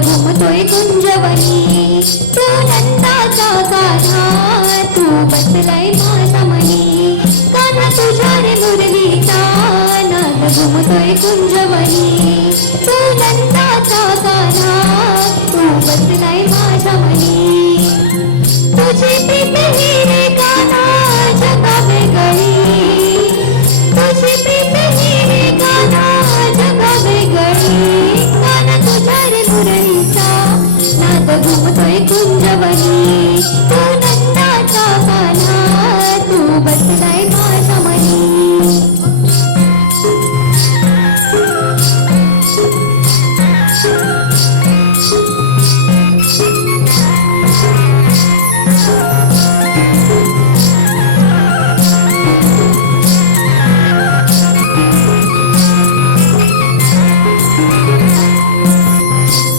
घुमतोय कुंजवनी तू नंदाचा कान्हा तू बसलाय माझ्या मनी कान्हा तुझ्या रे मुरलीचा नाद घुमतोय कुंजवनी तू नंदाचा कान्हा तू बसलाय माझ्या मनी तुझी प्रीत ही रे कान्हा जगा वेगळी तुझी प्रीत ही रे कान्हा जगा वेगळी कान्हा तुझ्या रे मुरलीचा नाद घुमतोय कुंजवनी तू नंदाचा कान्हा तू बसलाय माझ्या मनी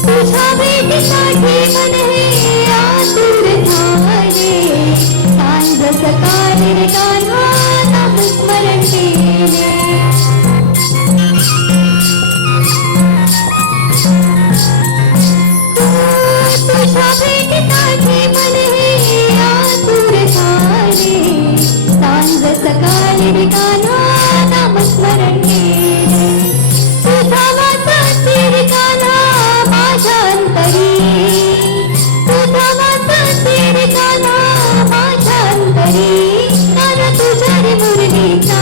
तुझ्या भेटीसाठी मन हे आतुर झाले सांज सकाळी रे कान्हा नामस्मरण केले तुझ्या भेटीसाठी मन हे आतुर झाले सांज सकाळी रे कान्हा नामस्मरण केले तुझा वाचा रे कान्हा माझ्या अंतरी तुझा वाचा रे कान्हा माझ्या अंतरी कान्हा तुझ्या रे मुरलीचा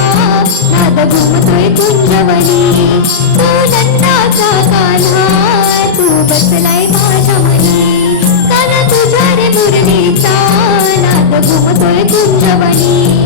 नाद घुमतोय कुंजवनी तू नंदाचा कान्हा तू बसलाय माझ्या मनी कान्हा तुझ्या रे मुरलीचा नाद घुमतोय कुंजवनी